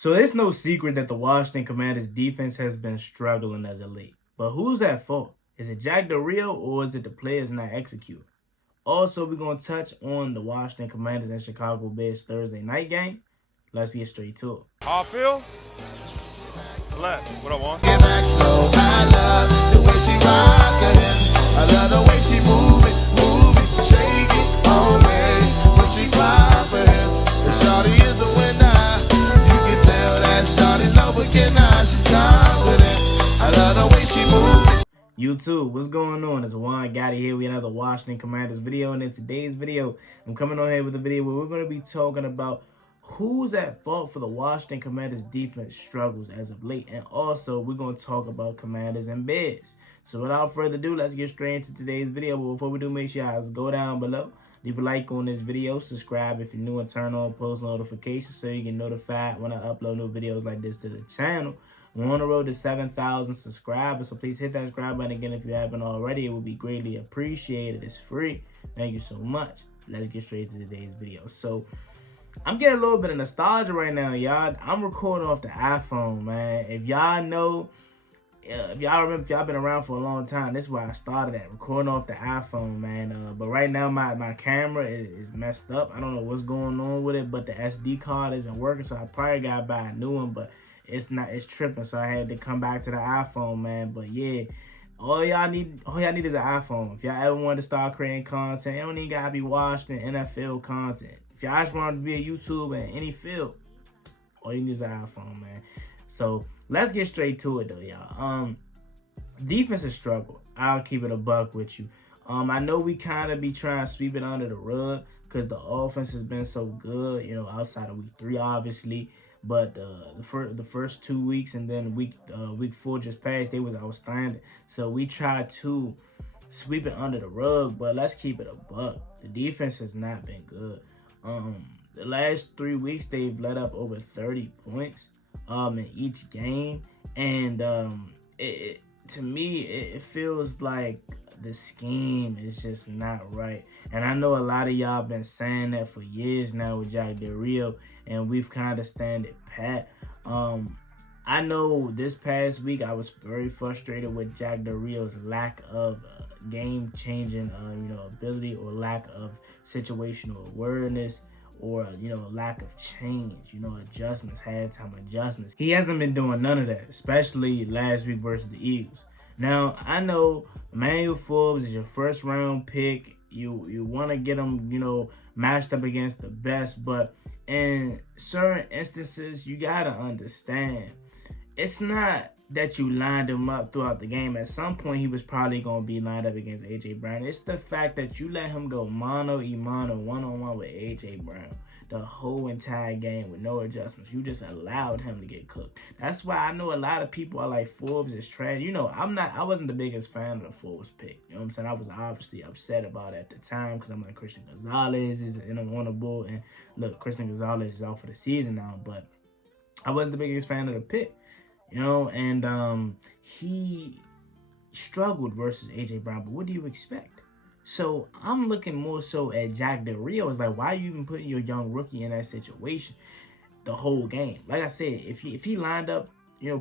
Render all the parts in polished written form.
So it's no secret that the Washington Commanders defense has been struggling as of late. But who's at fault? Is it Jack Del Rio or is it the players not executing? Also, we're going to touch on the Washington Commanders and Chicago Bears Thursday night game. Let's get straight to it. Harfield? Left. What I want? Get back slow. I love the way she rockin' it. I love the way she move it, shake it on me. When she cry for him, the shawty is the winner. You can tell that shawty's no beginner. She's confident. I love the way she move it. YouTube, what's going on? It's Juan Gotti here with another Washington Commanders video. And in today's video, I'm coming on here with a video where we're going to be talking about who's at fault for the Washington Commanders defense struggles as of late. And also, we're going to talk about Commanders and Bears. So without further ado, let's get straight into today's video. But before we do, make sure you guys go down below, leave a like on this video, subscribe if you're new, and turn on post notifications so you get notified when I upload new videos like this to the channel. We're on the road to 7,000 subscribers, so please hit that subscribe button again if you haven't already. It would be greatly appreciated. It's free. Thank you so much. Let's get straight to today's video. So I'm getting a little bit of nostalgia right now, y'all. I'm recording off the iPhone, man. If y'all know, if y'all remember, if y'all been around for a long time, this is why I started at, recording off the iPhone, man. But right now, my camera is messed up. I don't know what's going on with it, but the SD card isn't working, so I probably gotta buy a new one, but it's tripping, so I had to come back to the iPhone, man. But yeah, all y'all need is an iPhone. If y'all ever want to start creating content, you don't even gotta be watching NFL content. If y'all just want to be a YouTuber in any field, all you need is an iPhone, man. So let's get straight to it though, y'all. Defensive struggle. I'll keep it a buck with you. I know we kind of be trying to sweep it under the rug because the offense has been so good, you know, outside of week 3, obviously. But the first 2 weeks and then week 4 just passed, they was outstanding. So we tried to sweep it under the rug, but let's keep it a buck. The defense has not been good. The last 3 weeks they've let up over 30 points in each game, and to me it feels like the scheme is just not right. And I know a lot of y'all been saying that for years now with Jack Del Rio, and we've kind of stand it pat. I know this past week I was very frustrated with Jack Del Rio's lack of game-changing ability, or lack of situational awareness, or lack of change, adjustments, halftime adjustments. He hasn't been doing none of that, especially last week versus the Eagles. Now, I know Emmanuel Forbes is your first round pick. You want to get him, matched up against the best, but in certain instances, you got to understand, it's not that you lined him up throughout the game. At some point, he was probably going to be lined up against A.J. Brown. It's the fact that you let him go mano-a-mano, one-on-one with A.J. Brown the whole entire game with no adjustments. You just allowed him to get cooked. That's why I know a lot of people are like, Forbes is trash. I wasn't the biggest fan of the Forbes pick. You know what I'm saying? I was obviously upset about it at the time because I'm like, Christian Gonzalez is on the board. And look, Christian Gonzalez is out for the season now, but I wasn't the biggest fan of the pick. And he struggled versus A.J. Brown, but what do you expect? So I'm looking more so at Jack Del Rio. It's like, why are you even putting your young rookie in that situation the whole game? Like I said, if he lined up,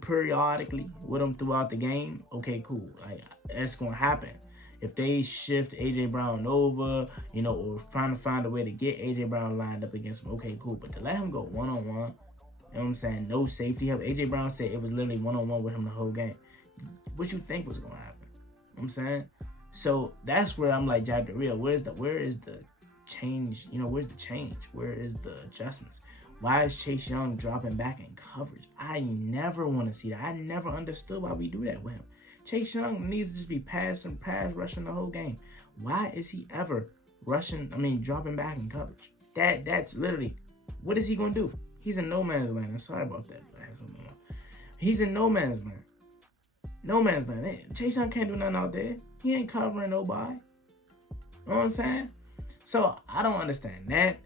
periodically with him throughout the game, okay, cool. Like, that's gonna happen. If they shift A.J. Brown over, or trying to find a way to get A.J. Brown lined up against him, okay, cool. But to let him go one-on-one, you know what I'm saying? No safety help. A.J. Brown said it was literally one-on-one with him the whole game. What you think was going to happen? You know what I'm saying? So that's where I'm like, Jack Del Rio, where is the change? Where's the change? Where is the adjustments? Why is Chase Young dropping back in coverage? I never want to see that. I never understood why we do that with him. Chase Young needs to just be pass rushing the whole game. Why is he ever dropping back in coverage? That's literally, what is he going to do? He's in no man's land. I'm sorry about that. He's in no man's land. No man's land. Chase Young can't do nothing out there. He ain't covering nobody. You know what I'm saying? So I don't understand that.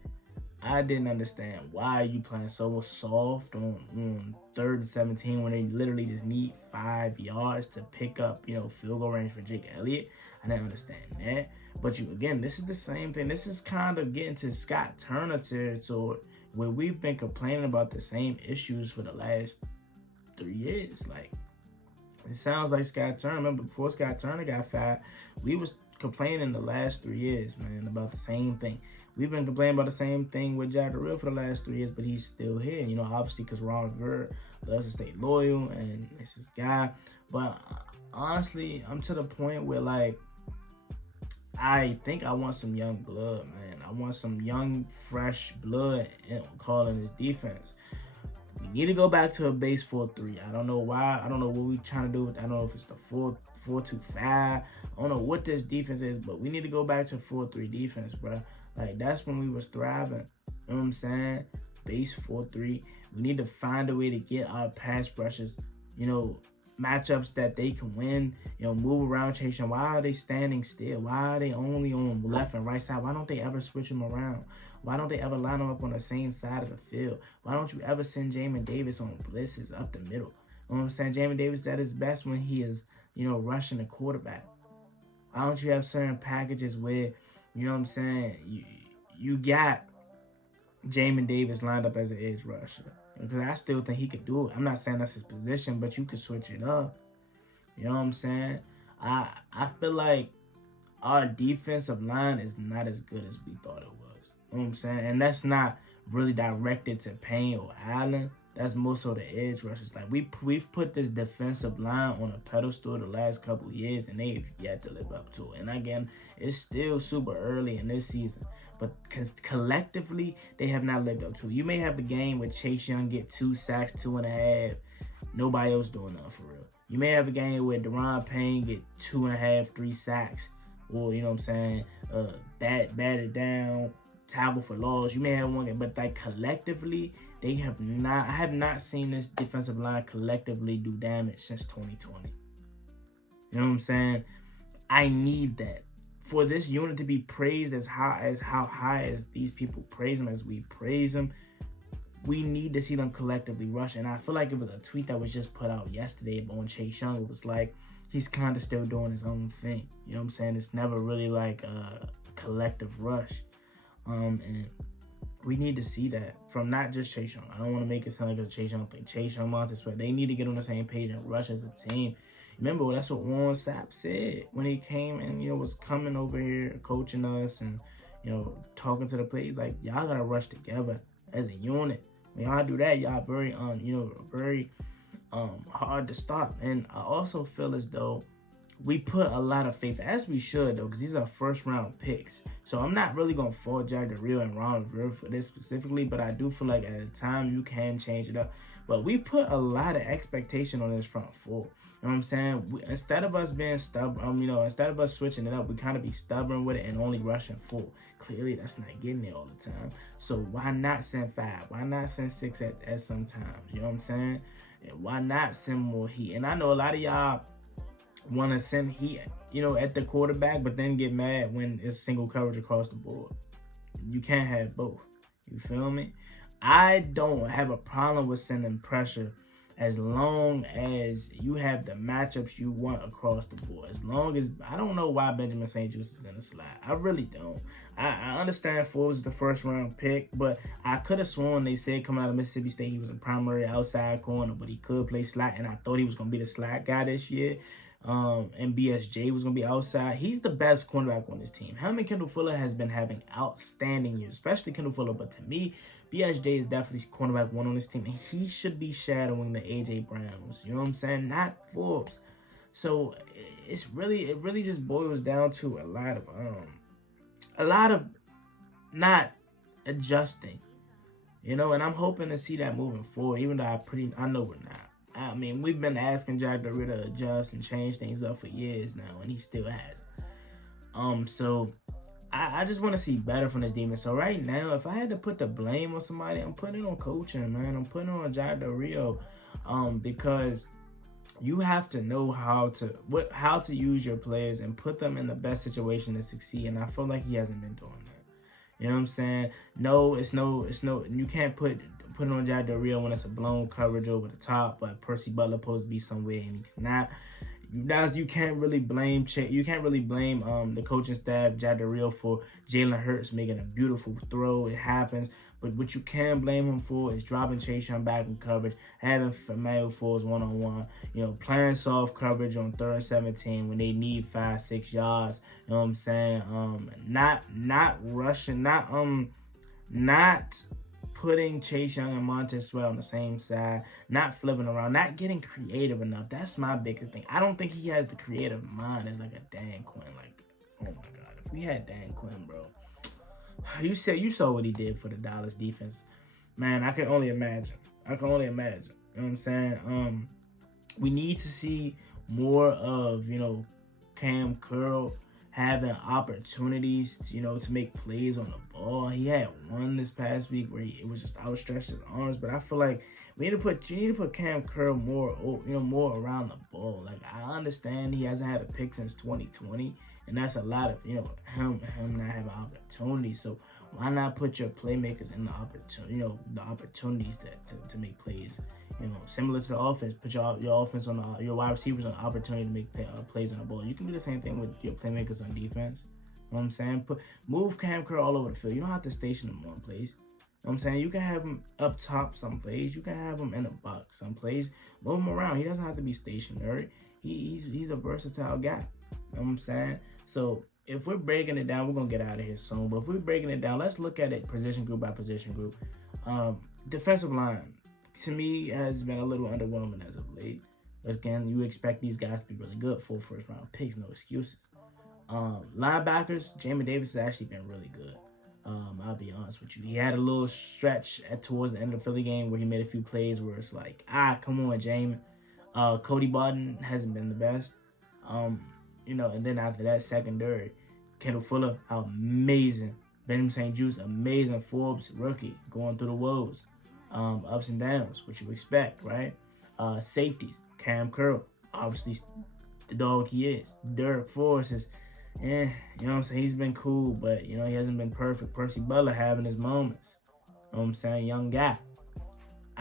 I didn't understand why you playing so soft on 3rd and 17 when they literally just need 5 yards to pick up, field goal range for Jake Elliott. I didn't understand that. But again, this is the same thing. This is kind of getting to Scott Turner territory. where we've been complaining about the same issues for the last 3 years. Like, it sounds like Scott Turner. Remember, before Scott Turner got fired, we was complaining the last 3 years, man, about the same thing. We've been complaining about the same thing with Jack the Real for the last 3 years, but he's still here. You know, obviously because Ron Rivera loves to stay loyal, and it's his guy. But honestly, I'm to the point where, like, I think I want some young blood, man. I want some young, fresh blood calling this defense. We need to go back to a base 4-3. I don't know why. I don't know what we're trying to do. I don't know if it's the 4-2-5. I don't know what this defense is, but we need to go back to 4-3 defense, bro. Like, that's when we was thriving. You know what I'm saying? Base 4-3. We need to find a way to get our pass rushes, you know, matchups that they can win, you know, move around, chasing. Why are they standing still? Why are they only on left and right side? Why don't they ever switch them around? Why don't they ever line them up on the same side of the field? Why don't you ever send Jamin Davis on blitzes up the middle? You know what I'm saying? Jamin Davis at his best when he is, you know, rushing the quarterback. Why don't you have certain packages where, you know what I'm saying, you got Jamin Davis lined up as an edge rusher? Because I still think he could do it. I'm not saying that's his position, but you could switch it up. You know what I'm saying? I feel like our defensive line is not as good as we thought it was. You know what I'm saying? And that's not really directed to Payne or Allen. That's more so the edge rushers. Like, we've put this defensive line on a pedestal the last couple of years, and they've yet to live up to it. And again, it's still super early in this season, but collectively, they have not lived up to it. You may have a game where Chase Young get 2 sacks, 2.5. Nobody else doing nothing for real. You may have a game where Deron Payne get 2.5, 3 sacks, or, you know what I'm saying, batted down, tackle for loss. You may have one game, but like collectively, they have not. I have not seen this defensive line collectively do damage since 2020. You know what I'm saying? I need that for this unit to be praised as high as these people praise them, as we praise them. We need to see them collectively rush. And I feel like it was a tweet that was just put out yesterday on Chase Young. It was like he's kind of still doing his own thing. You know what I'm saying? It's never really like a collective rush. And we need to see that from not just Chase Young. I don't want to make it sound like a Chase Young thing. Chase Young, Montez, but they need to get on the same page and rush as a team. Remember, that's what Warren Sapp said when he came and, you know, was coming over here coaching us and, you know, talking to the players. Like, y'all gotta rush together as a unit. When y'all do that, y'all very hard to stop. And I also feel as though we put a lot of faith, as we should, though, because these are first-round picks. So I'm not really going to fault Jack the Real and Ron Rivera for this specifically, but I do feel like at a time you can change it up. But we put a lot of expectation on this front four. You know what I'm saying? Instead of us being stubborn, instead of us switching it up, we kind of be stubborn with it and only rushing 4. Clearly, that's not getting there all the time. So why not send 5? Why not send 6 at some times? You know what I'm saying? And why not send more heat? And I know a lot of y'all want to send heat, you know, at the quarterback, but then get mad when it's single coverage across the board. You can't have both. You feel me? I don't have a problem with sending pressure as long as you have the matchups you want across the board. As long as, I don't know why Benjamin St-Juste is in the slot. I really don't. I understand Forbes is the first round pick, but I could have sworn they said coming out of Mississippi State he was a primary outside corner, but he could play slot, and I thought he was going to be the slot guy this year. And BSJ was going to be outside. He's the best cornerback on this team. Him and Kendall Fuller has been having outstanding years, especially Kendall Fuller. But to me, BSJ is definitely cornerback 1 on this team, and he should be shadowing the A.J. Browns. You know what I'm saying? Not Forbes. So it really just boils down to a lot of not adjusting. You know, and I'm hoping to see that moving forward, even though I know we're not. I mean, we've been asking Jack the Real to adjust and change things up for years now, and he still hasn't. So I just want to see better from this defense. So right now, if I had to put the blame on somebody, I'm putting it on coaching, man. I'm putting it on Jack the Real, because you have to know how to use your players and put them in the best situation to succeed. And I feel like he hasn't been doing that. You know what I'm saying? No, you can't put it on Jack the Real when it's a blown coverage over the top, but Percy Butler supposed to be somewhere and he's not. You can't really blame the coaching staff, Jack the Real, for Jalen Hurts making a beautiful throw. It happens. But what you can blame him for is dropping Chase Young back in coverage, having Emmanuel Forbes one-on-one, playing soft coverage on 3rd and 17 when they need 5-6 yards. You know what I'm saying? Not rushing, not putting Chase Young and Montez Sweat on the same side, not flipping around, not getting creative enough. That's my biggest thing. I don't think he has the creative mind as like a Dan Quinn. Like, oh my God, if we had Dan Quinn, bro. You saw what he did for the Dallas defense. Man, I can only imagine. You know what I'm saying? We need to see more of, Cam Curl having opportunities, to make plays on the ball. He had one this past week where it was just outstretched his arms, but I feel like you need to put Cam Curl more around the ball. Like, I understand he hasn't had a pick since 2020, and that's a lot of him not having opportunities. So why not put your playmakers in the opportunities to make plays? Similar to the offense, put your offense on your wide receivers on the opportunity to make plays on the ball. You can do the same thing with your playmakers on defense. You know what I'm saying? Move Cam Curl all over the field. You don't have to station him on plays. You know what I'm saying? You can have him up top some plays. You can have him in the box some plays. Move him around. He doesn't have to be stationary. He's a versatile guy. You know what I'm saying? So if we're breaking it down, we're going to get out of here soon. But if we're breaking it down, let's look at it position group by position group. Defensive line, to me, has been a little underwhelming as of late. But again, you expect these guys to be really good. 4 first-round picks, no excuses. Linebackers, Jamin Davis has actually been really good. I'll be honest with you. He had a little stretch towards the end of the Philly game where he made a few plays where it's like, come on, Jamin. Cody Barton hasn't been the best. And then after that, secondary, Kendall Fuller, how amazing. Benjamin St. Juste, amazing. Forbes, rookie, going through the woes. Ups and downs, what you expect, right? Safeties, Cam Curl, obviously the dog he is. Derek Forrest is, you know what I'm saying? He's been cool, but, he hasn't been perfect. Percy Butler having his moments. You know what I'm saying? Young guy.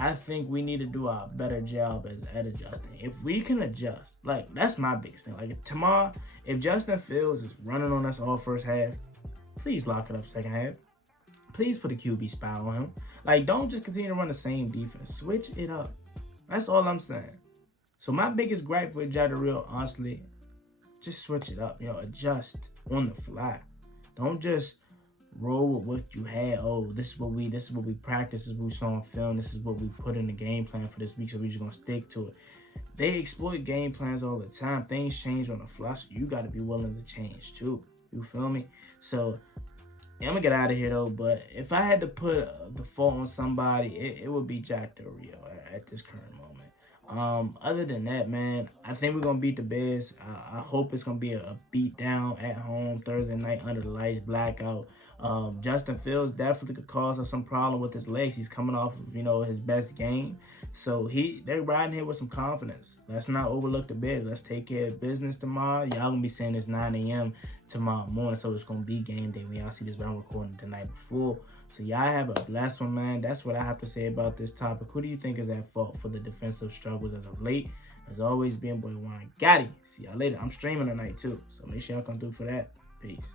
I think we need to do a better job at adjusting. If we can adjust, like, that's my biggest thing. Like, tomorrow, if Justin Fields is running on us all first half, please lock it up second half. Please put a QB spy on him. Like, don't just continue to run the same defense. Switch it up. That's all I'm saying. So my biggest gripe with JDR, honestly, just switch it up. Adjust on the fly. Don't just roll with what you had. Oh, this is what we practiced, this is what we saw on film, this is what we put in the game plan for this week, so we're just gonna stick to it. They exploit game plans all the time. Things change on the fly, so you got to be willing to change too. You feel me? So I'm gonna get out of here though, but if I had to put the fault on somebody, it would be JDR at this current moment. Other than that, man, I think we're gonna beat the Bears. I hope it's gonna be a beat down at home Thursday night under the lights, blackout. Justin Fields definitely could cause us some problem with his legs. He's coming off of, his best game. So they're riding here with some confidence. Let's not overlook the Bears. Let's take care of business tomorrow. Y'all gonna be saying it's 9 a.m. tomorrow morning, so it's gonna be game day when y'all see this, but I'm recording the night before. So y'all have a blessed one, man. That's what I have to say about this topic. Who do you think is at fault for the defensive struggles as of late? As always, being boy Juan Gotti. See y'all later. I'm streaming tonight too, so make sure y'all come through for that. Peace.